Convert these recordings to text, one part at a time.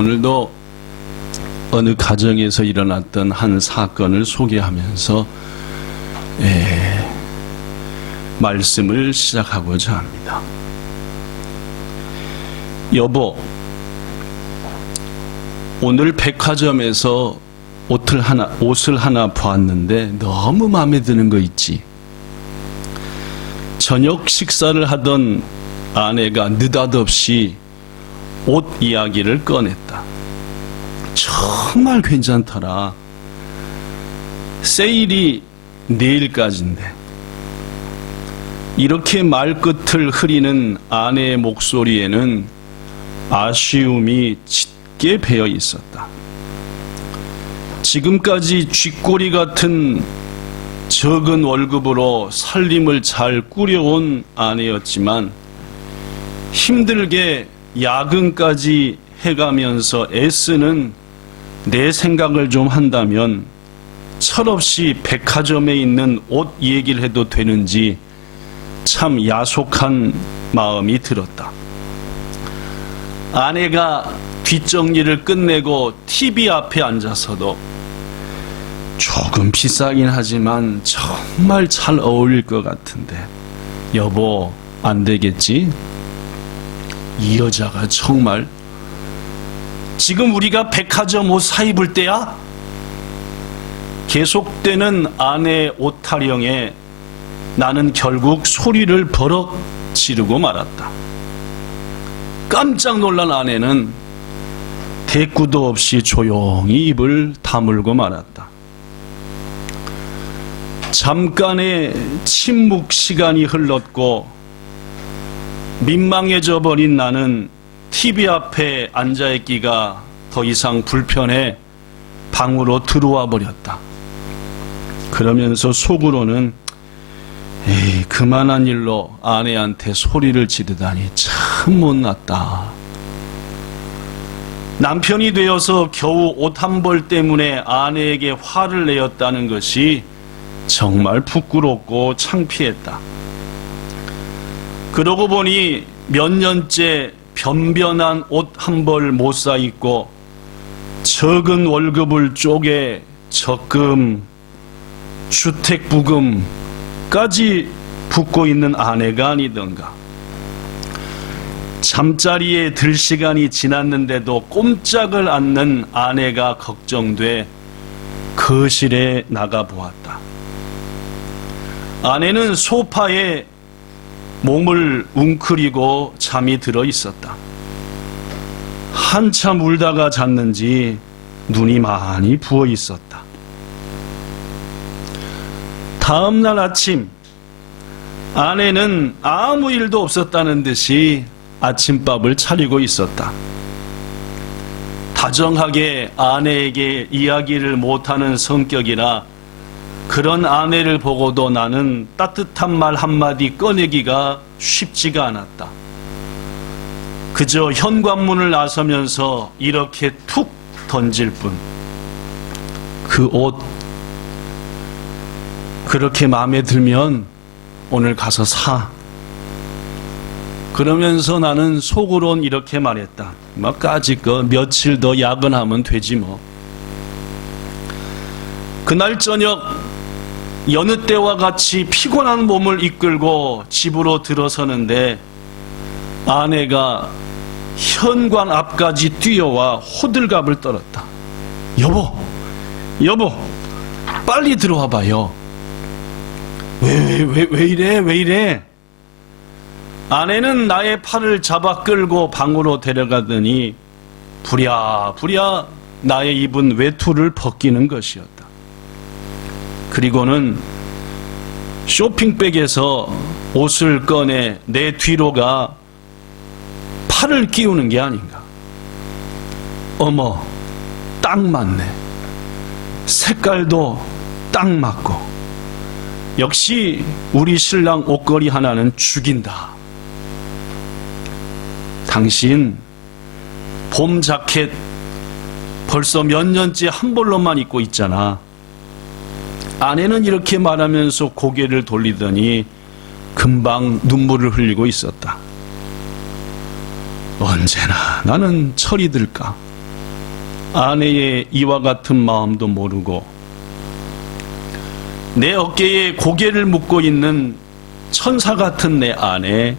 오늘도 어느 가정에서 일어났던 한 사건을 소개하면서 말씀을 시작하고자 합니다. 여보, 오늘 백화점에서 옷을 하나 보았는데 너무 마음에 드는 거 있지? 저녁 식사를 하던 아내가 느닷없이 옷 이야기를 꺼냈다. 정말 괜찮더라. 세일이 내일까지인데. 이렇게 말끝을 흐리는 아내의 목소리에는 아쉬움이 짙게 배어 있었다. 지금까지 쥐꼬리 같은 적은 월급으로 살림을 잘 꾸려온 아내였지만 힘들게 야근까지 해가면서 애쓰는 내 생각을 좀 한다면 철없이 백화점에 있는 옷 얘기를 해도 되는지 참 야속한 마음이 들었다. 아내가 뒷정리를 끝내고 TV 앞에 앉아서도 조금 비싸긴 하지만 정말 잘 어울릴 것 같은데 여보, 안 되겠지? 이 여자가 정말 지금 우리가 백화점 옷 사 입을 때야? 계속되는 아내의 옷 타령에 나는 결국 소리를 버럭 지르고 말았다. 깜짝 놀란 아내는 대꾸도 없이 조용히 입을 다물고 말았다. 잠깐의 침묵 시간이 흘렀고 민망해져 버린 나는 TV 앞에 앉아있기가 더 이상 불편해 방으로 들어와 버렸다. 그러면서 속으로는 에이, 그만한 일로 아내한테 소리를 지르다니 참 못났다. 남편이 되어서 겨우 옷 한 벌 때문에 아내에게 화를 내었다는 것이 정말 부끄럽고 창피했다. 그러고 보니 몇 년째 변변한 옷 한 벌 못 사 입고 적은 월급을 쪼개 적금, 주택부금까지 붓고 있는 아내가 아니던가. 잠자리에 들 시간이 지났는데도 꼼짝을 않는 아내가 걱정돼 거실에 나가 보았다. 아내는 소파에 몸을 웅크리고 잠이 들어 있었다. 한참 울다가 잤는지 눈이 많이 부어 있었다. 다음 날 아침 아내는 아무 일도 없었다는 듯이 아침밥을 차리고 있었다. 다정하게 아내에게 이야기를 못하는 성격이라 그런 아내를 보고도 나는 따뜻한 말 한마디 꺼내기가 쉽지가 않았다. 그저 현관문을 나서면서 이렇게 툭 던질 뿐. 그 옷 그렇게 마음에 들면 오늘 가서 사. 그러면서 나는 속으론 이렇게 말했다. 까짓거 며칠 더 야근하면 되지 뭐. 그날 저녁 여느 때와 같이 피곤한 몸을 이끌고 집으로 들어서는데 아내가 현관 앞까지 뛰어와 호들갑을 떨었다. 여보, 빨리 들어와 봐요. 왜 이래? 아내는 나의 팔을 잡아 끌고 방으로 데려가더니 부랴부랴 나의 입은 외투를 벗기는 것이었다. 그리고는 쇼핑백에서 옷을 꺼내 내 뒤로가 팔을 끼우는 게 아닌가. 어머, 딱 맞네. 색깔도 딱 맞고. 역시 우리 신랑 옷걸이 하나는 죽인다. 당신 봄 자켓 벌써 몇 년째 한 벌로만 입고 있잖아. 아내는 이렇게 말하면서 고개를 돌리더니 금방 눈물을 흘리고 있었다. 언제나 나는 철이 들까? 아내의 이와 같은 마음도 모르고 내 어깨에 고개를 묻고 있는 천사 같은 내 아내,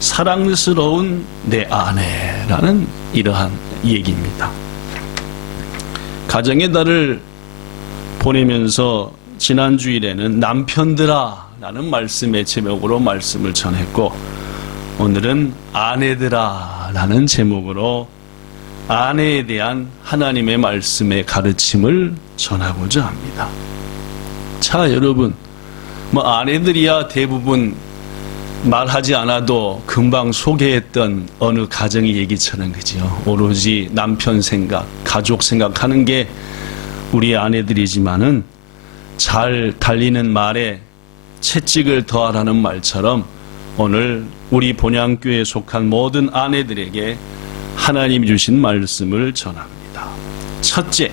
사랑스러운 내 아내라는 이러한 얘기입니다. 가정의 달을 보내면서 지난 주일에는 남편들아 라는 말씀의 제목으로 말씀을 전했고, 오늘은 아내들아 라는 제목으로 아내에 대한 하나님의 말씀의 가르침을 전하고자 합니다. 자, 여러분, 아내들이야 대부분 말하지 않아도 금방 소개했던 어느 가정의 얘기처럼, 그죠? 오로지 남편 생각, 가족 생각하는 게 우리 아내들이지만은 잘 달리는 말에 채찍을 더하라는 말처럼 오늘 우리 본향교회에 속한 모든 아내들에게 하나님이 주신 말씀을 전합니다. 첫째,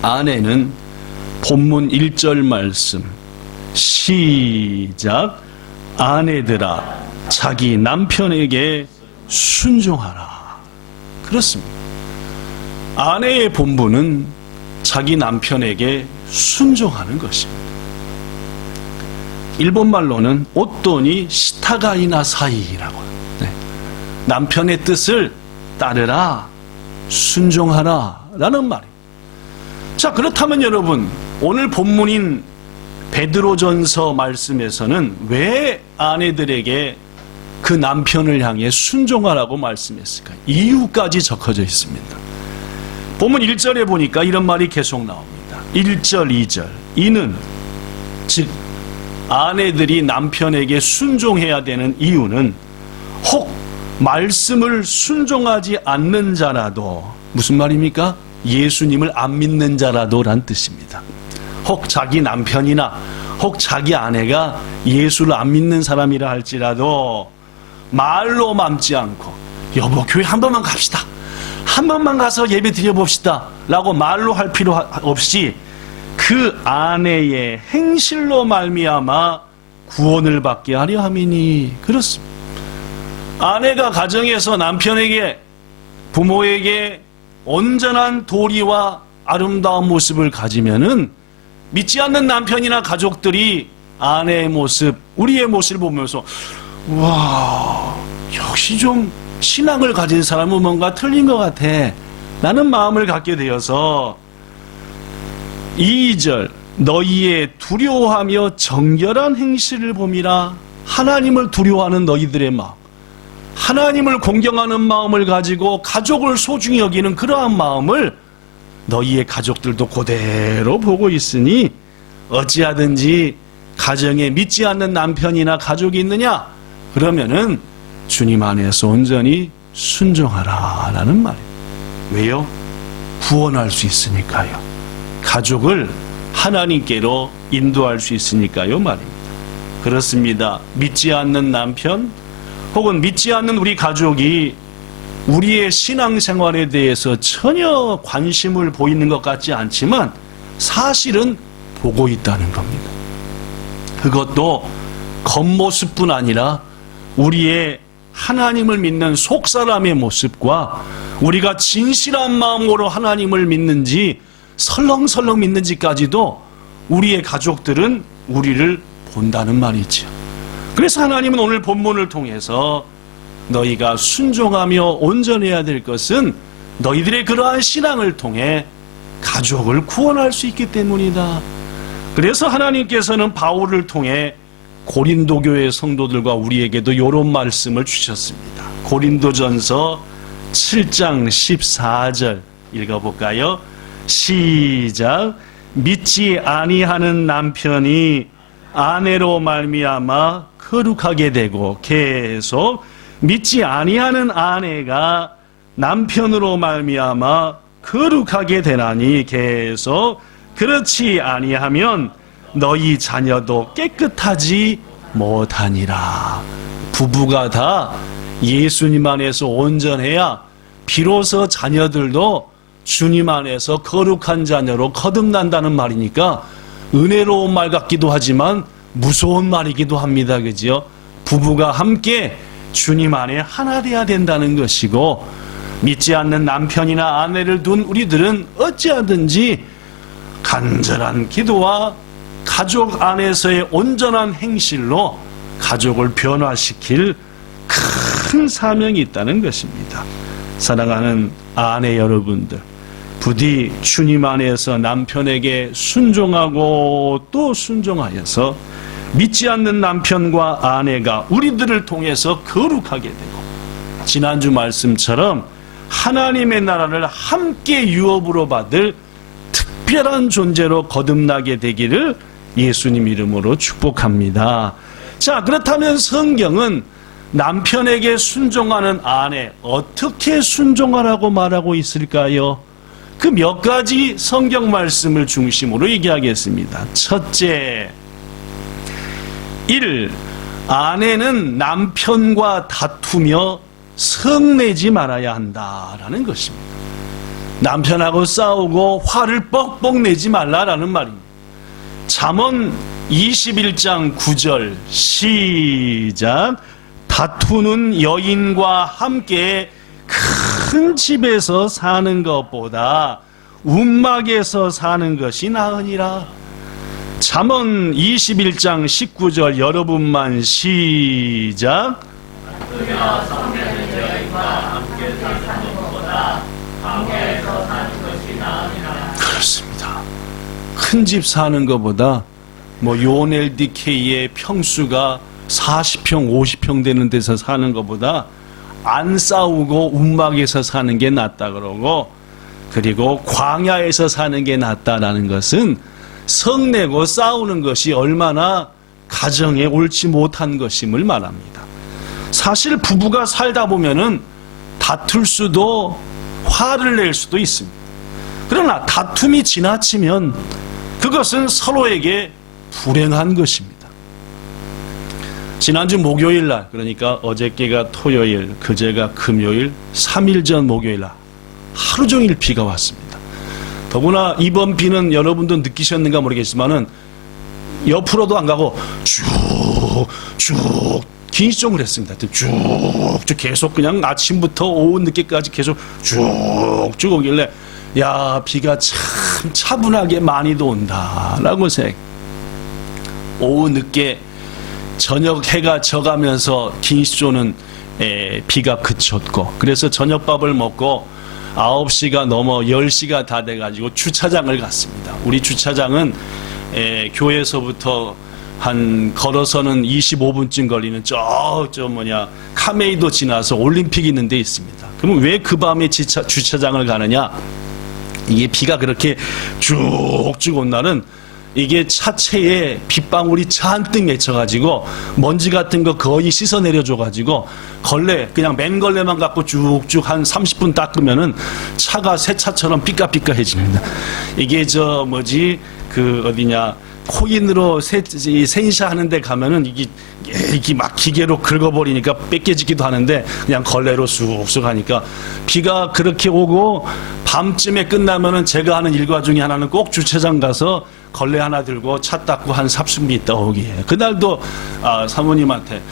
아내는 본문 1절 말씀 시작, 아내들아 자기 남편에게 순종하라. 그렇습니다. 아내의 본분은 자기 남편에게 순종하는 것입니다. 일본말로는 오토니 시타가이나 사이라고, 남편의 뜻을 따르라, 순종하라 라는 말이에요. 자, 그렇다면 여러분, 오늘 본문인 베드로전서 말씀에서는 왜 아내들에게 그 남편을 향해 순종하라고 말씀했을까요? 이유까지 적혀져 있습니다. 본문 1절에 보니까 이런 말이 계속 나옵니다. 1절, 2절. 이는, 즉 아내들이 남편에게 순종해야 되는 이유는 혹 말씀을 순종하지 않는 자라도, 무슨 말입니까? 예수님을 안 믿는 자라도 란 뜻입니다. 혹 자기 남편이나 혹 자기 아내가 예수를 안 믿는 사람이라 할지라도 말로 맘지 않고 여보 교회 한 번만 갑시다, 한 번만 가서 예배 드려봅시다 라고 말로 할 필요 없이 그 아내의 행실로 말미암아 구원을 받게 하려 함이니. 그렇습니다. 아내가 가정에서 남편에게, 부모에게 온전한 도리와 아름다운 모습을 가지면은 믿지 않는 남편이나 가족들이 아내의 모습, 우리의 모습을 보면서 와, 역시 좀 신앙을 가진 사람은 뭔가 틀린 것 같아 라는 마음을 갖게 되어서 2절, 너희의 두려워하며 정결한 행실을 봄이라. 하나님을 두려워하는 너희들의 마음, 하나님을 공경하는 마음을 가지고 가족을 소중히 여기는 그러한 마음을 너희의 가족들도 그대로 보고 있으니 어찌하든지 가정에 믿지 않는 남편이나 가족이 있느냐? 그러면은 주님 안에서 온전히 순종하라 라는 말이에요. 왜요? 구원할 수 있으니까요. 가족을 하나님께로 인도할 수 있으니까요 말입니다. 그렇습니다. 믿지 않는 남편 혹은 믿지 않는 우리 가족이 우리의 신앙생활에 대해서 전혀 관심을 보이는 것 같지 않지만 사실은 보고 있다는 겁니다. 그것도 겉모습뿐 아니라 우리의 하나님을 믿는 속사람의 모습과 우리가 진실한 마음으로 하나님을 믿는지 설렁설렁 믿는지까지도 우리의 가족들은 우리를 본다는 말이죠. 그래서 하나님은 오늘 본문을 통해서 너희가 순종하며 온전해야 될 것은 너희들의 그러한 신앙을 통해 가족을 구원할 수 있기 때문이다. 그래서 하나님께서는 바울을 통해 고린도 교회 성도들과 우리에게도 이런 말씀을 주셨습니다. 고린도전서 7장 14절 읽어볼까요? 시작. 믿지 아니하는 남편이 아내로 말미암아 거룩하게 되고, 계속 믿지 아니하는 아내가 남편으로 말미암아 거룩하게 되나니, 계속 그렇지 아니하면 너희 자녀도 깨끗하지 못하니라. 부부가 다 예수님 안에서 온전해야 비로소 자녀들도 주님 안에서 거룩한 자녀로 거듭난다는 말이니까 은혜로운 말 같기도 하지만 무서운 말이기도 합니다. 그죠? 부부가 함께 주님 안에 하나 되어야 된다는 것이고, 믿지 않는 남편이나 아내를 둔 우리들은 어찌하든지 간절한 기도와 가족 안에서의 온전한 행실로 가족을 변화시킬 큰 사명이 있다는 것입니다. 사랑하는 아내 여러분들, 부디 주님 안에서 남편에게 순종하고 또 순종하여서 믿지 않는 남편과 아내가 우리들을 통해서 거룩하게 되고, 지난주 말씀처럼 하나님의 나라를 함께 유업으로 받을 특별한 존재로 거듭나게 되기를 예수님 이름으로 축복합니다. 자, 그렇다면 성경은 남편에게 순종하는 아내 어떻게 순종하라고 말하고 있을까요? 그 몇 가지 성경 말씀을 중심으로 얘기하겠습니다. 첫째, 1. 아내는 남편과 다투며 성내지 말아야 한다라는 것입니다. 남편하고 싸우고 화를 뻑뻑 내지 말라라는 말입니다. 잠언 21장 9절 시작. 다투는 여인과 함께 큰 집에서 사는 것보다 움막에서 사는 것이 나으니라. 잠언 21장 19절 여러분만 시작. 다투며 성내는 여인과 함께 사는 것보다 방에서 사는 것이 나으니라. 그렇습니다. 큰 집 사는 것보다 UNLDK의 평수가 40평, 50평 되는 데서 사는 것보다 안 싸우고 움막에서 사는 게 낫다 그러고, 그리고 광야에서 사는 게 낫다라는 것은 성내고 싸우는 것이 얼마나 가정에 옳지 못한 것임을 말합니다. 사실 부부가 살다 보면은 다툴 수도 화를 낼 수도 있습니다. 그러나 다툼이 지나치면 그것은 서로에게 불행한 것입니다. 지난주 목요일날, 그러니까 어저께가 토요일, 그제가 금요일, 3일 전 목요일날 하루 종일 비가 왔습니다. 더구나 이번 비는 여러분도 느끼셨는가 모르겠지만은 옆으로도 안 가고 쭉쭉 긴종을 했습니다. 쭉쭉 계속 그냥 아침부터 오후 늦게까지 계속 쭉쭉 오길래, 야, 비가 참 차분하게 많이도 온다라고 생각. 오후 늦게 저녁 해가 져가면서 긴시조는 비가 그쳤고, 그래서 저녁밥을 먹고 9시가 넘어 10시가 다 돼가지고 주차장을 갔습니다. 우리 주차장은 교회에서부터 한 걸어서는 25분쯤 걸리는 카메이도 지나서 올림픽 있는 데 있습니다. 그러면 왜 그 밤에 주차장을 가느냐? 이게 비가 그렇게 쭉쭉 온 날은 이게 차체에 빗방울이 잔뜩 맺혀가지고 먼지 같은 거 거의 씻어내려줘가지고 걸레, 그냥 맨걸레만 갖고 쭉쭉 한 30분 닦으면은 차가 새 차처럼 삐까삐까해집니다. 이게 코인으로 세인샤 하는데 가면은 이게 막 기계로 긁어버리니까 뺏겨지기도 하는데 그냥 걸레로 쑥쑥 하니까, 비가 그렇게 오고 밤쯤에 끝나면은 제가 하는 일과 중에 하나는 꼭 주차장 가서 걸레 하나 들고 차 닦고 한 30분 있다 오기에, 그날도 사모님한테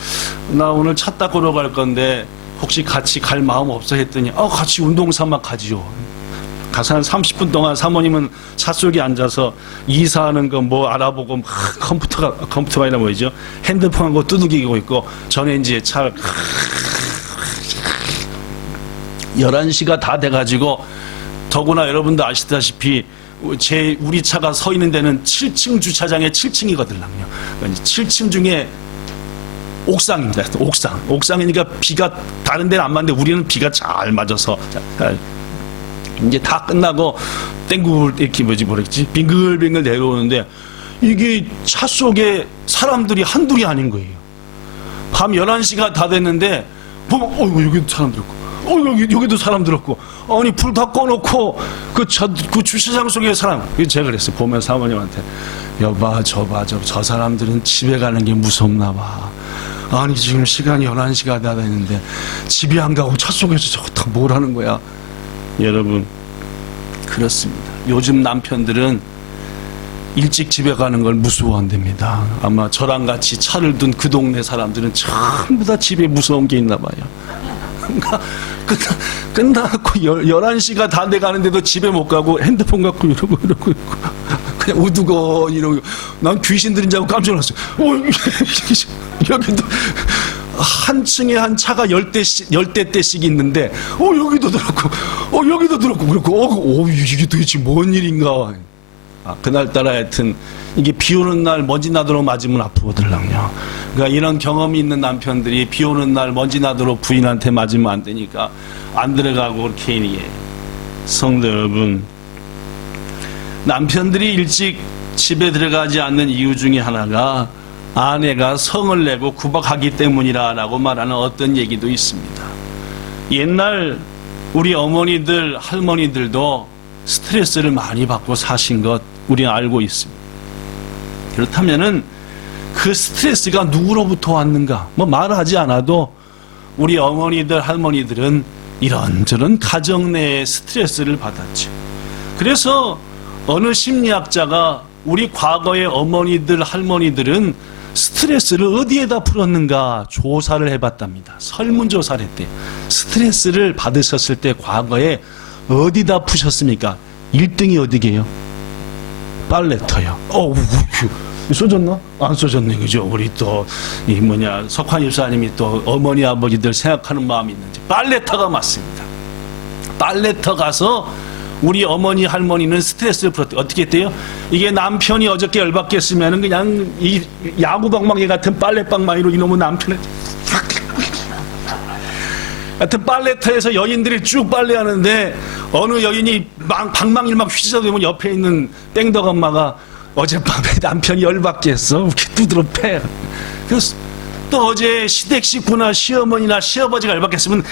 나 오늘 차 닦으러 갈 건데 혹시 같이 갈 마음 없어 했더니 같이 운동 삼아 가지요. 가서 한 30분 동안 사모님은 차 속에 앉아서 이사하는 거 알아보고 컴퓨터가 아니라 뭐죠? 핸드폰하고 두들기고 있고, 저는 이제 11시가 다 돼가지고, 더구나 여러분도 아시다시피 우리 차가 서 있는 데는 7층 주차장에 7층이거든요. 7층 중에 옥상입니다. 옥상이니까 비가 다른 데는 안 맞는데 우리는 비가 잘 맞아서 이제 다 끝나고 빙글빙글 내려오는데 이게 차 속에 사람들이 한둘이 아닌 거예요. 밤 11시가 다 됐는데 보면 여기도 사람 들었고 여기도 사람 들었고, 아니 불 다 꺼놓고 그 주차장 속에 사람. 제가 그랬어요. 보면 사모님한테, 여봐 저 사람들은 집에 가는 게 무섭나 봐. 아니 지금 시간이 11시가 다 됐는데 집에 안 가고 차 속에서 저거 다 뭘 하는 거야. 여러분, 그렇습니다. 요즘 남편들은 일찍 집에 가는 걸 무서워한답니다. 아마 저랑 같이 차를 둔 그 동네 사람들은 전부 다 집에 무서운 게 있나 봐요. 끝나고 11시가 다 돼가는데도 집에 못 가고 핸드폰 갖고 이러고 있고 그냥 우두건 이러고 난 귀신들인 줄 알고 깜짝 놀랐어요. 여기도 한 층에 한 차가 10대씩 있는데 여기도 들었고 여기도 들었고 그렇고 이게 도대체 뭔 일인가. 그날따라 하여튼 이게 비 오는 날 먼지 나도록 맞으면 아프거든요. 그러니까 이런 경험이 있는 남편들이 비 오는 날 먼지 나도록 부인한테 맞으면 안 되니까 안 들어가고 그렇게 얘기해. 성도 여러분, 남편들이 일찍 집에 들어가지 않는 이유 중에 하나가 아내가 성을 내고 구박하기 때문이라고 말하는 어떤 얘기도 있습니다. 옛날 우리 어머니들, 할머니들도 스트레스를 많이 받고 사신 것 우리는 알고 있습니다. 그렇다면은 그 스트레스가 누구로부터 왔는가? 말하지 않아도 우리 어머니들, 할머니들은 이런저런 가정 내에 스트레스를 받았죠. 그래서 어느 심리학자가 우리 과거의 어머니들, 할머니들은 스트레스를 어디에다 풀었는가 조사를 해봤답니다. 설문조사를 했대요. 스트레스를 받으셨을 때 과거에 어디다 푸셨습니까? 1등이 어디게요? 빨래터요. 쏘졌나? 안 쏘졌네, 그죠? 우리 또, 석환 집사님이 또 어머니, 아버지들 생각하는 마음이 있는지. 빨래터가 맞습니다. 빨래터 가서 우리 어머니, 할머니는 스트레스를 풀었대. 어떻게 했대요? 이게 남편이 어저께 열받겠으면 그냥 이 야구방망이 같은 빨래방망이로 이놈의 남편을 하여튼 빨래터에서 여인들이 쭉 빨래하는데 어느 여인이 방망이를 막 휘저으면 옆에 있는 땡덕 엄마가 어젯밤에 남편이 열받게 했어. 이렇게 두드러 패. 그래서 또 어제 시댁 식구나 시어머니나 시아버지가 열받게 했으면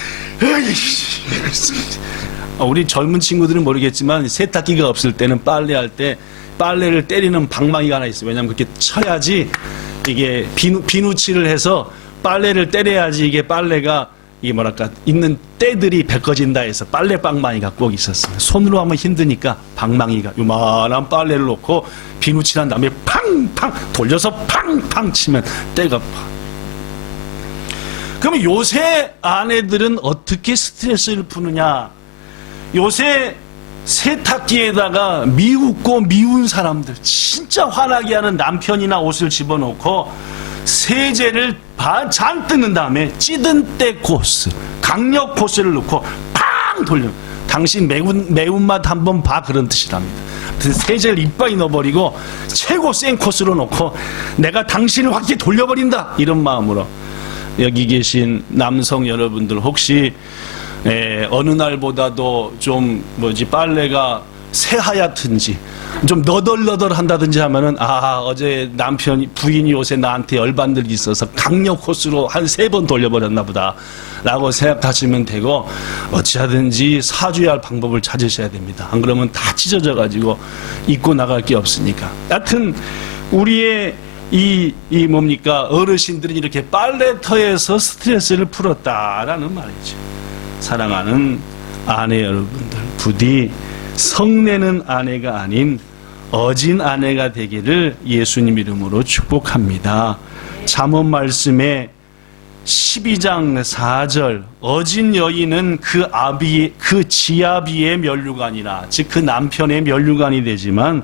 우리 젊은 친구들은 모르겠지만 세탁기가 없을 때는 빨래할 때 빨래를 때리는 방망이가 하나 있어요. 왜냐하면 그렇게 쳐야지 이게 비누칠을 해서 빨래를 때려야지 이게 빨래가 이게 있는 때들이 벗겨진다 해서 빨래 방망이가 꼭 있었어요. 손으로 하면 힘드니까 방망이가 요만한 빨래를 놓고 비누칠한 다음에 팡팡 돌려서 팡팡 치면 때가 파. 그러면 요새 아내들은 어떻게 스트레스를 푸느냐? 요새 세탁기에다가 미웃고 미운 사람들, 진짜 화나게 하는 남편이나 옷을 집어넣고 세제를 잔뜩 넣은 다음에 찌든 때 코스, 강력 코스를 넣고 팡 돌려. 당신 매운맛 한번 봐, 그런 뜻이랍니다. 세제를 이빨에 넣어버리고 최고 센 코스로 넣고 내가 당신을 확 돌려버린다, 이런 마음으로. 여기 계신 남성 여러분들 혹시 어느 날보다도 좀 빨래가 새하얗든지 좀 너덜너덜 한다든지 하면은 어제 부인이 요새 나한테 열받는 일이 있어서 강력 코스로 한 3번 돌려버렸나 보다 라고 생각하시면 되고, 어찌하든지 사죄할 방법을 찾으셔야 됩니다. 안 그러면 다 찢어져 가지고 입고 나갈 게 없으니까. 여하튼 우리의 어르신들은 이렇게 빨래터에서 스트레스를 풀었다라는 말이죠. 사랑하는 아내 여러분들, 부디 성내는 아내가 아닌 어진 아내가 되기를 예수님 이름으로 축복합니다. 잠언 말씀에 12장 4절, 어진 여인은 그 지아비의 면류관이라, 즉 그 남편의 면류관이 되지만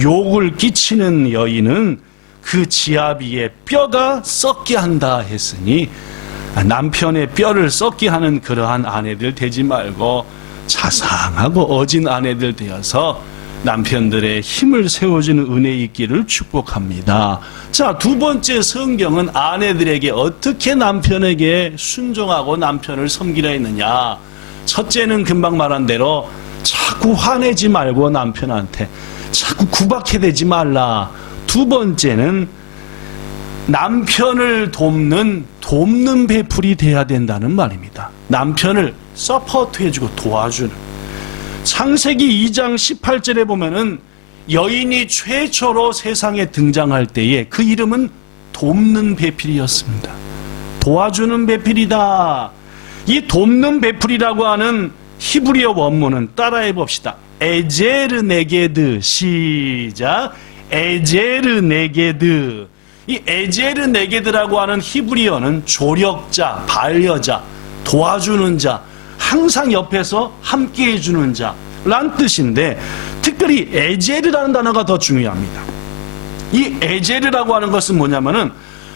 욕을 끼치는 여인은 그 지아비의 뼈가 썩게 한다 했으니, 남편의 뼈를 썩게 하는 그러한 아내들 되지 말고 자상하고 어진 아내들 되어서 남편들의 힘을 세워주는 은혜 있기를 축복합니다. 자, 두 번째, 성경은 아내들에게 어떻게 남편에게 순종하고 남편을 섬기려 했느냐. 첫째는 금방 말한 대로 자꾸 화내지 말고 남편한테 자꾸 구박해대지 말라. 두 번째는 남편을 돕는 베풀이 돼야 된다는 말입니다. 남편을 서포트해주고 도와주는. 창세기 2장 18절에 보면은 여인이 최초로 세상에 등장할 때에 그 이름은 돕는 배필이었습니다. 도와주는 배필이다. 이 돕는 배필이라고 하는 히브리어 원문은 따라해 봅시다. 에제르네게드. 시작. 에제르네게드. 이 에제르네게드라고 하는 히브리어는 조력자, 반려자, 도와주는 자, 항상 옆에서 함께 해주는 자란 뜻인데, 특별히 에제르라는 단어가 더 중요합니다. 이 에제르라고 하는 것은 뭐냐면은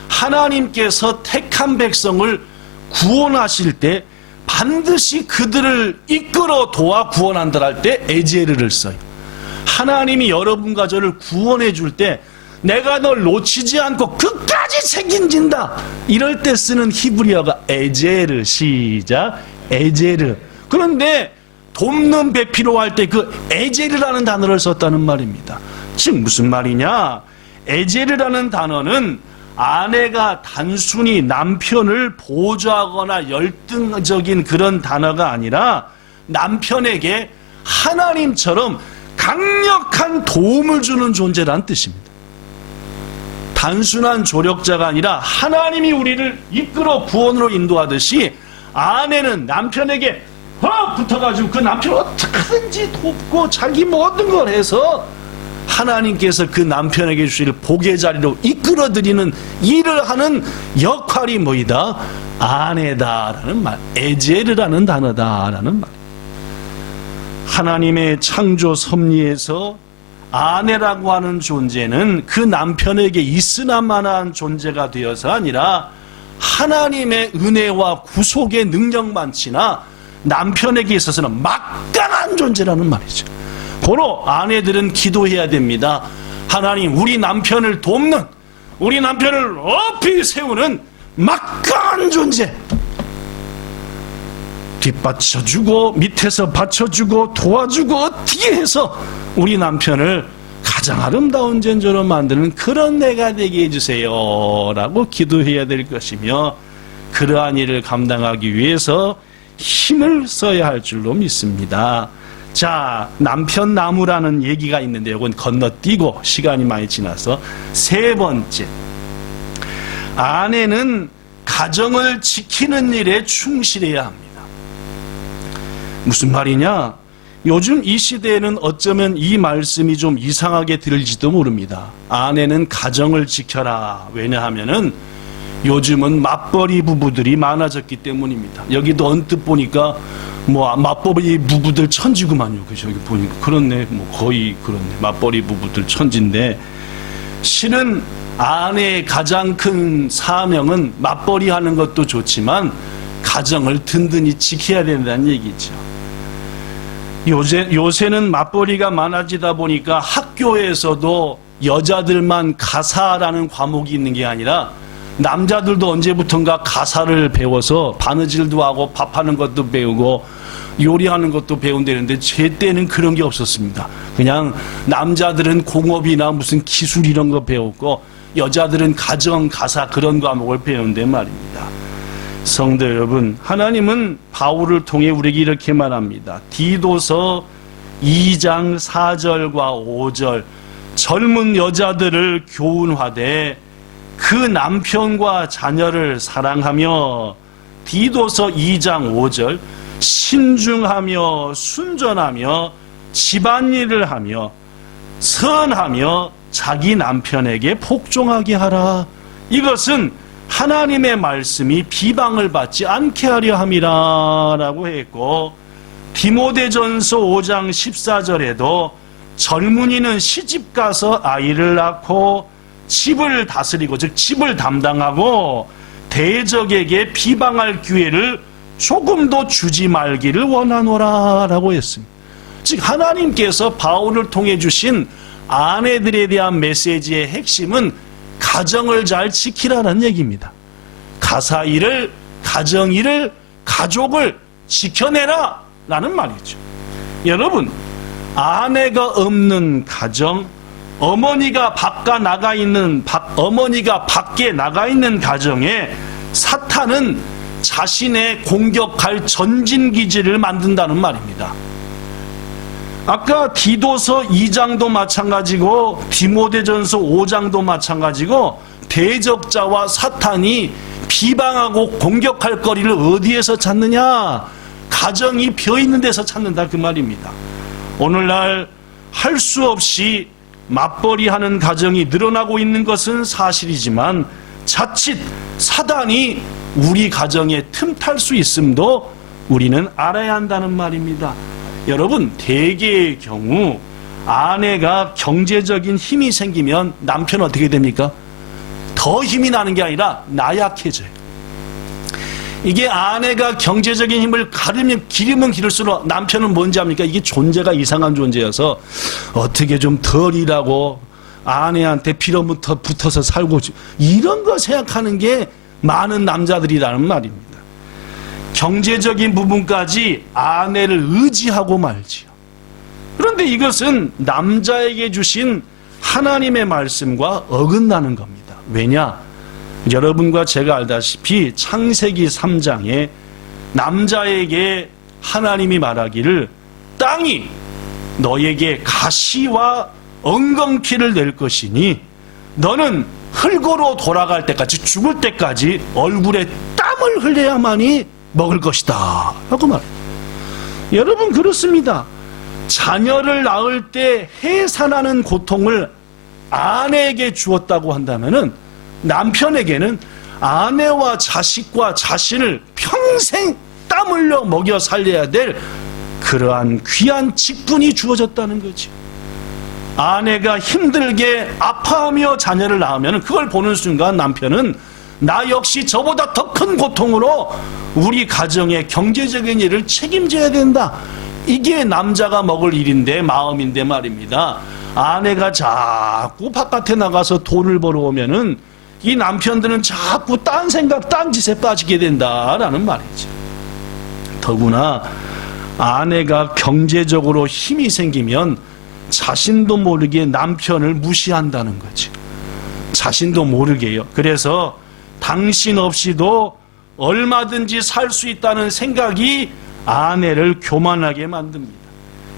하나님께서 택한 백성을 구원하실 때 반드시 그들을 이끌어 도와 구원한다 할 때 에제르를 써요. 하나님이 여러분과 저를 구원해 줄 때 내가 널 놓치지 않고 끝까지 책임진다, 이럴 때 쓰는 히브리어가 에제르. 시작. 에제르. 그런데 돕는 배 필요할 때 그 에제르라는 단어를 썼다는 말입니다. 즉 무슨 말이냐, 에제르라는 단어는 아내가 단순히 남편을 보조하거나 열등적인 그런 단어가 아니라 남편에게 하나님처럼 강력한 도움을 주는 존재라는 뜻입니다. 단순한 조력자가 아니라 하나님이 우리를 이끌어 구원으로 인도하듯이 아내는 남편에게 붙어가지고 그 남편을 어떻게든지 돕고 자기 모든 걸 해서 하나님께서 그 남편에게 주실 복의 자리로 이끌어드리는 일을 하는 역할이 뭐이다? 아내다라는 말, 에제르라는 단어다라는 말. 하나님의 창조 섭리에서 아내라고 하는 존재는 그 남편에게 있으나마나한 존재가 되어서 아니라 하나님의 은혜와 구속의 능력만치나 남편에게 있어서는 막강한 존재라는 말이죠. 고로 아내들은 기도해야 됩니다. 하나님, 우리 남편을 돕는, 우리 남편을 어피 세우는 막강한 존재, 뒷받쳐주고 밑에서 받쳐주고 도와주고 어떻게 해서 우리 남편을 가장 아름다운 존재로 만드는 그런 내가 되게 해주세요 라고 기도해야 될 것이며, 그러한 일을 감당하기 위해서 힘을 써야 할 줄로 믿습니다. 자, 남편 나무라는 얘기가 있는데 이건 건너뛰고 시간이 많이 지나서 세 번째, 아내는 가정을 지키는 일에 충실해야 합니다. 무슨 말이냐? 요즘 이 시대에는 어쩌면 이 말씀이 좀 이상하게 들릴지도 모릅니다. 아내는 가정을 지켜라. 왜냐하면은 요즘은 맞벌이 부부들이 많아졌기 때문입니다. 여기도 언뜻 보니까 뭐 맞벌이 부부들 천지구만요. 그죠? 여기 보니까 그렇네. 뭐 거의 그렇네. 맞벌이 부부들 천지인데, 실은 아내의 가장 큰 사명은 맞벌이 하는 것도 좋지만 가정을 든든히 지켜야 된다는 얘기죠. 요새는 맞벌이가 많아지다 보니까 학교에서도 여자들만 가사라는 과목이 있는 게 아니라 남자들도 언제부턴가 가사를 배워서 바느질도 하고 밥하는 것도 배우고 요리하는 것도 배운다는데, 제 때는 그런 게 없었습니다. 그냥 남자들은 공업이나 무슨 기술 이런 거 배웠고 여자들은 가정, 가사 그런 과목을 배운데 말입니다. 성도 여러분, 하나님은 바울을 통해 우리에게 이렇게 말합니다. 디도서 2장 4절과 5절, 젊은 여자들을 교훈하되 그 남편과 자녀를 사랑하며, 디도서 2장 5절, 신중하며 순전하며 집안일을 하며 선하며 자기 남편에게 복종하게 하라. 이것은 하나님의 말씀이 비방을 받지 않게 하려 함이라 라고 했고, 디모데전서 5장 14절에도 젊은이는 시집가서 아이를 낳고 집을 다스리고, 즉 집을 담당하고 대적에게 비방할 기회를 조금도 주지 말기를 원하노라 라고 했습니다. 즉 하나님께서 바울을 통해 주신 아내들에 대한 메시지의 핵심은 가정을 잘 지키라는 얘기입니다. 가사일을, 가정일을, 가족을 지켜내라 라는 말이죠. 여러분, 아내가 없는 가정, 어머니가 밖에 나가 있는 가정에 사탄은 자신의 공격할 전진기지를 만든다는 말입니다. 아까 디도서 2장도 마찬가지고 디모데전서 5장도 마찬가지고 대적자와 사탄이 비방하고 공격할 거리를 어디에서 찾느냐? 가정이 비어있는 데서 찾는다 그 말입니다. 오늘날 할 수 없이 맞벌이하는 가정이 늘어나고 있는 것은 사실이지만 자칫 사단이 우리 가정에 틈탈 수 있음도 우리는 알아야 한다는 말입니다. 여러분, 대개의 경우 아내가 경제적인 힘이 생기면 남편은 어떻게 됩니까? 더 힘이 나는 게 아니라 나약해져요. 이게 아내가 경제적인 힘을 기르면 기를수록 남편은 뭔지 압니까? 이게 존재가 이상한 존재여서 어떻게 좀 덜 일하고 아내한테 빌어부터 붙어서 살고, 이런 거 생각하는 게 많은 남자들이라는 말입니다. 경제적인 부분까지 아내를 의지하고 말지요. 그런데 이것은 남자에게 주신 하나님의 말씀과 어긋나는 겁니다. 왜냐? 여러분과 제가 알다시피 창세기 3장에 남자에게 하나님이 말하기를 땅이 너에게 가시와 엉겅퀴를 낼 것이니 너는 흙으로 돌아갈 때까지, 죽을 때까지 얼굴에 땀을 흘려야만이 먹을 것이다 라고 말해요. 여러분, 그렇습니다. 자녀를 낳을 때 해산하는 고통을 아내에게 주었다고 한다면은 남편에게는 아내와 자식과 자신을 평생 땀 흘려 먹여 살려야 될 그러한 귀한 직분이 주어졌다는 거죠. 아내가 힘들게 아파하며 자녀를 낳으면 그걸 보는 순간 남편은 나 역시 저보다 더 큰 고통으로 우리 가정의 경제적인 일을 책임져야 된다. 이게 남자가 먹을 일인데, 마음인데 말입니다. 아내가 자꾸 바깥에 나가서 돈을 벌어오면은 이 남편들은 자꾸 딴 생각, 딴 짓에 빠지게 된다라는 말이죠. 더구나 아내가 경제적으로 힘이 생기면 자신도 모르게 남편을 무시한다는 거죠. 자신도 모르게요. 그래서 당신 없이도 얼마든지 살 수 있다는 생각이 아내를 교만하게 만듭니다.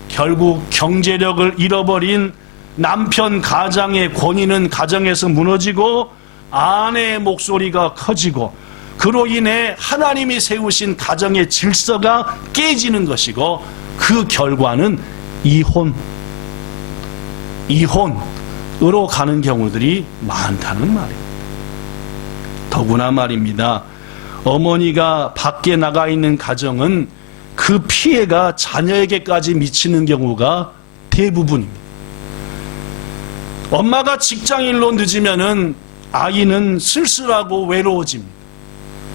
결국 경제력을 잃어버린 남편 가장의 권위는 가정에서 무너지고 아내의 목소리가 커지고, 그로 인해 하나님이 세우신 가정의 질서가 깨지는 것이고, 그 결과는 이혼으로 가는 경우들이 많다는 말입니다. 더구나 말입니다. 어머니가 밖에 나가 있는 가정은 그 피해가 자녀에게까지 미치는 경우가 대부분입니다. 엄마가 직장일로 늦으면은 아이는 쓸쓸하고 외로워집니다.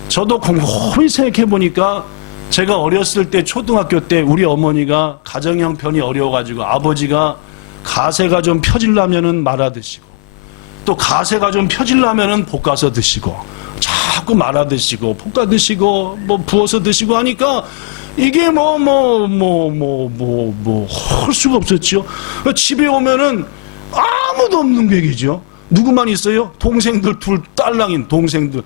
저도 곰곰이 생각해 보니까 제가 어렸을 때, 초등학교 때 우리 어머니가 가정 형편이 어려워가지고 아버지가 가세가 좀 펴질라면은 말아 드시고, 또 가세가 좀 펴질라면은 볶아서 드시고, 자꾸 말아 드시고 볶아 드시고 뭐 부어서 드시고 하니까 이게 할 수가 없었죠. 집에 오면은 아무도 없는 객이죠. 누구만 있어요? 동생들 둘, 딸랑인 동생들.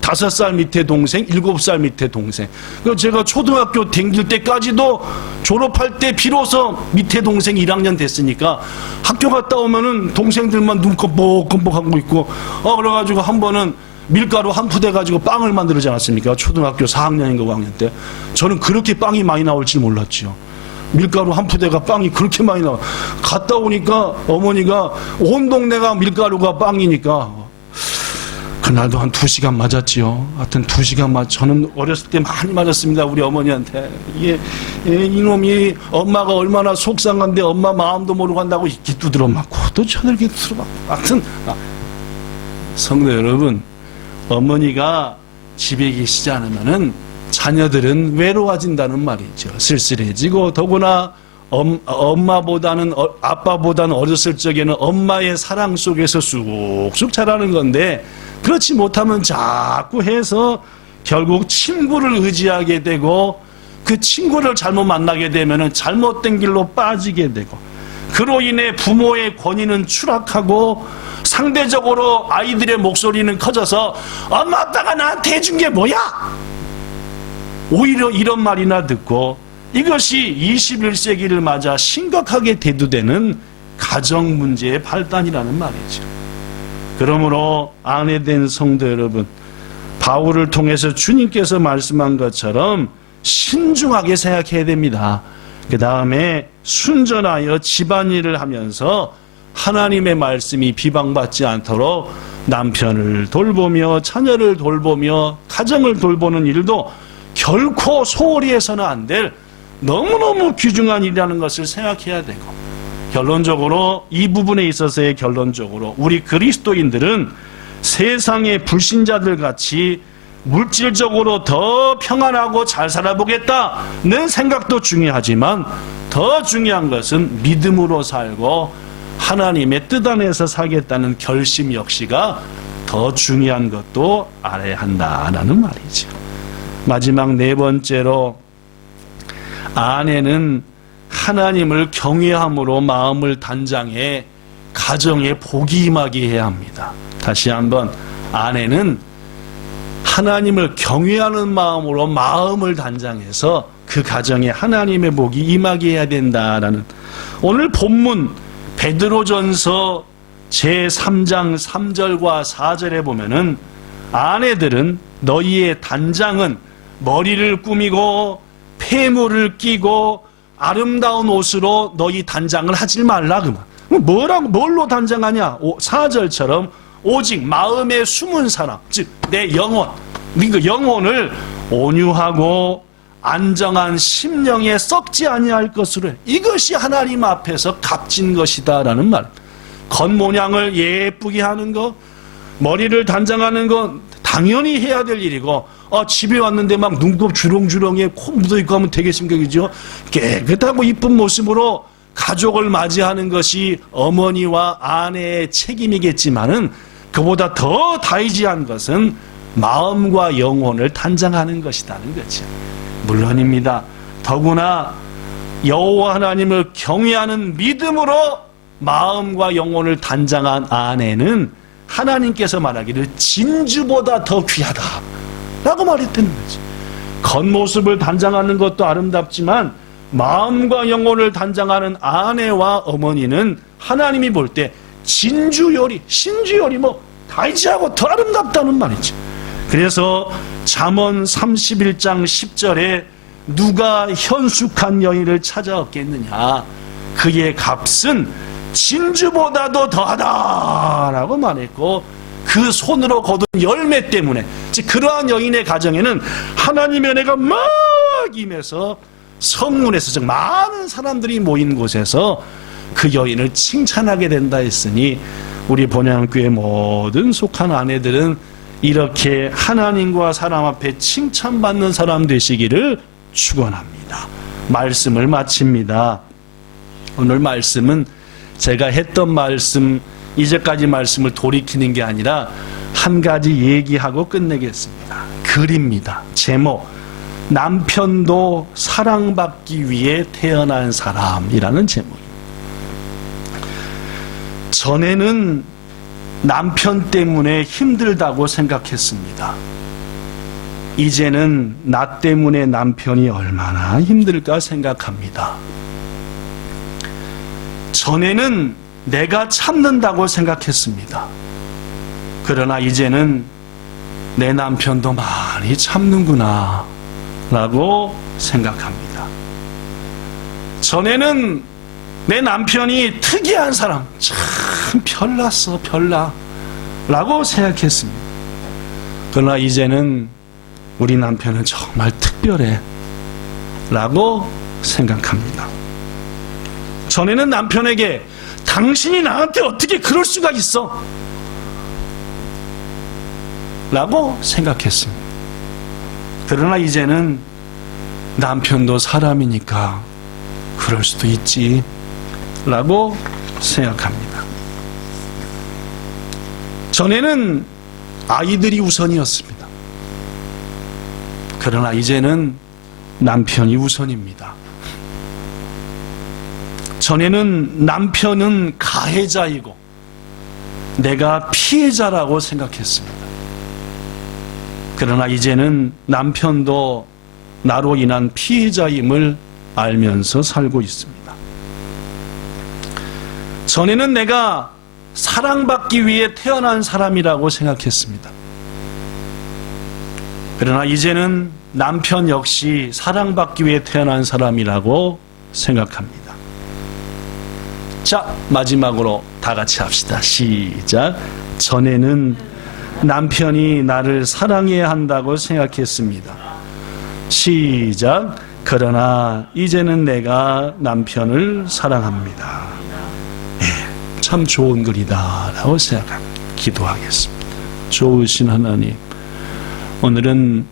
5살 밑에 동생, 7살 밑에 동생. 제가 초등학교 다닐 때까지도 졸업할 때 비로소 밑에 동생 1학년 됐으니까 학교 갔다 오면은 동생들만 눈 껌뻑껌뻑 하고 있고, 그래가지고 한 번은 밀가루 한 푸대 가지고 빵을 만들지 않았습니까? 초등학교 4학년인가 5학년 때. 저는 그렇게 빵이 많이 나올 줄 몰랐죠. 밀가루 한 푸대가 빵이 그렇게 많이 나와. 갔다 오니까 어머니가 온 동네가 밀가루가 빵이니까 그날도 한 2시간 맞았지요. 하여튼 2시간 저는 어렸을 때 많이 맞았습니다. 우리 어머니한테. 이놈이 엄마가 얼마나 속상한데 엄마 마음도 모르고 한다고 이끼 두드러 맞고 또 쳐들게 두드러 맞고. 하여튼 성도 여러분, 어머니가 집에 계시지 않으면은 자녀들은 외로워진다는 말이죠. 쓸쓸해지고, 더구나 엄마보다는 아빠보다는 어렸을 적에는 엄마의 사랑 속에서 쑥쑥 자라는 건데, 그렇지 못하면 자꾸 해서 결국 친구를 의지하게 되고, 그 친구를 잘못 만나게 되면은 잘못된 길로 빠지게 되고, 그로 인해 부모의 권위는 추락하고 상대적으로 아이들의 목소리는 커져서 엄마 아빠가 나한테 해준 게 뭐야? 오히려 이런 말이나 듣고, 이것이 21세기를 맞아 심각하게 대두되는 가정 문제의 발단이라는 말이죠. 그러므로 아내된 성도 여러분, 바울을 통해서 주님께서 말씀한 것처럼 신중하게 생각해야 됩니다. 그 다음에 순전하여 집안일을 하면서 하나님의 말씀이 비방받지 않도록 남편을 돌보며 자녀를 돌보며 가정을 돌보는 일도 결코 소홀히 해서는 안 될 너무너무 귀중한 일이라는 것을 생각해야 되고, 결론적으로 이 부분에 있어서의 결론적으로 우리 그리스도인들은 세상의 불신자들 같이 물질적으로 더 평안하고 잘 살아보겠다는 생각도 중요하지만 더 중요한 것은 믿음으로 살고 하나님의 뜻 안에서 살겠다는 결심 역시가 더 중요한 것도 알아야 한다라는 말이죠. 마지막 네 번째로, 아내는 하나님을 경외함으로 마음을 단장해 가정에 복이 임하게 해야 합니다. 다시 한번, 아내는 하나님을 경외하는 마음으로 마음을 단장해서 그 가정에 하나님의 복이 임하게 해야 된다라는, 오늘 본문 베드로전서 제3장 3절과 4절에 보면은 아내들은 너희의 단장은 머리를 꾸미고 폐물을 끼고 아름다운 옷으로 너희 단장을 하지 말라. 뭘로 단장하냐? 4절처럼 오직 마음에 숨은 사람, 즉 내 영혼, 그 영혼을 온유하고 안정한 심령에 썩지 아니할 것으로 해. 이것이 하나님 앞에서 값진 것이다라는 말. 겉모양을 예쁘게 하는 것, 머리를 단장하는 건 당연히 해야 될 일이고, 집에 왔는데 막 눈곱 주렁주렁에 코 묻어있고 하면 되겠습니까? 그죠? 깨끗하고 이쁜 모습으로 가족을 맞이하는 것이 어머니와 아내의 책임이겠지만은, 그보다 더 다이지한 것은 마음과 영혼을 단장하는 것이라는 거죠. 물론입니다. 더구나 여호와 하나님을 경외하는 믿음으로 마음과 영혼을 단장한 아내는 하나님께서 말하기를 진주보다 더 귀하다 라고 말했다는 거지. 겉모습을 단장하는 것도 아름답지만 마음과 영혼을 단장하는 아내와 어머니는 하나님이 볼 때 진주요리, 신주요리 다이지하고 더 아름답다는 말이지. 그래서 잠언 31장 10절에 누가 현숙한 여인을 찾아 얻겠느냐, 그의 값은 진주보다도 더하다라고 말했고, 그 손으로 거둔 열매 때문에, 즉 그러한 여인의 가정에는 하나님의 은혜가 막 임해서 성문에서, 즉 많은 사람들이 모인 곳에서 그 여인을 칭찬하게 된다 했으니, 우리 본향교회 모든 속한 아내들은 이렇게 하나님과 사람 앞에 칭찬받는 사람 되시기를 축원합니다. 말씀을 마칩니다. 오늘 말씀은 제가 했던 말씀, 이제까지 말씀을 돌이키는 게 아니라 한 가지 얘기하고 끝내겠습니다. 글입니다. 제목, 남편도 사랑받기 위해 태어난 사람이라는 제목입니다. 전에는 남편 때문에 힘들다고 생각했습니다. 이제는 나 때문에 남편이 얼마나 힘들까 생각합니다. 전에는 내가 참는다고 생각했습니다. 그러나 이제는 내 남편도 많이 참는구나 라고 생각합니다. 전에는 내 남편이 특이한 사람, 참 별났어, 별나 라고 생각했습니다. 그러나 이제는 우리 남편은 정말 특별해 라고 생각합니다. 전에는 남편에게 당신이 나한테 어떻게 그럴 수가 있어 라고 생각했습니다. 그러나 이제는 남편도 사람이니까 그럴 수도 있지 라고 생각합니다. 전에는 아이들이 우선이었습니다. 그러나 이제는 남편이 우선입니다. 전에는 남편은 가해자이고 내가 피해자라고 생각했습니다. 그러나 이제는 남편도 나로 인한 피해자임을 알면서 살고 있습니다. 전에는 내가 사랑받기 위해 태어난 사람이라고 생각했습니다. 그러나 이제는 남편 역시 사랑받기 위해 태어난 사람이라고 생각합니다. 자, 마지막으로 다 같이 합시다. 시작. 전에는 남편이 나를 사랑해야 한다고 생각했습니다. 시작. 그러나 이제는 내가 남편을 사랑합니다. 참 좋은 글이다 라고 생각합니다. 기도하겠습니다. 좋으신 하나님, 오늘은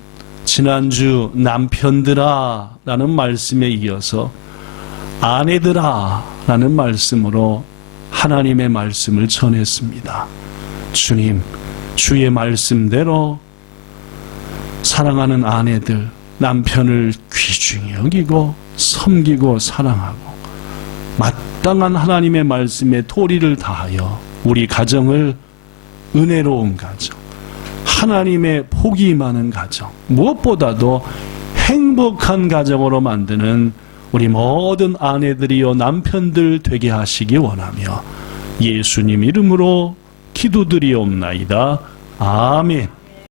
지난주 남편들아 라는 말씀에 이어서 아내들아 라는 말씀으로 하나님의 말씀을 전했습니다. 주님, 주의 말씀대로 사랑하는 아내들, 남편을 귀중히 여기고 섬기고 사랑하고 마땅한 하나님의 말씀에 도리를 다하여 우리 가정을 은혜로운 가정, 하나님의 복이 많은 가정, 무엇보다도 행복한 가정으로 만드는 우리 모든 아내들이요 남편들 되게 하시기 원하며 예수님 이름으로 기도드리옵나이다. 아멘.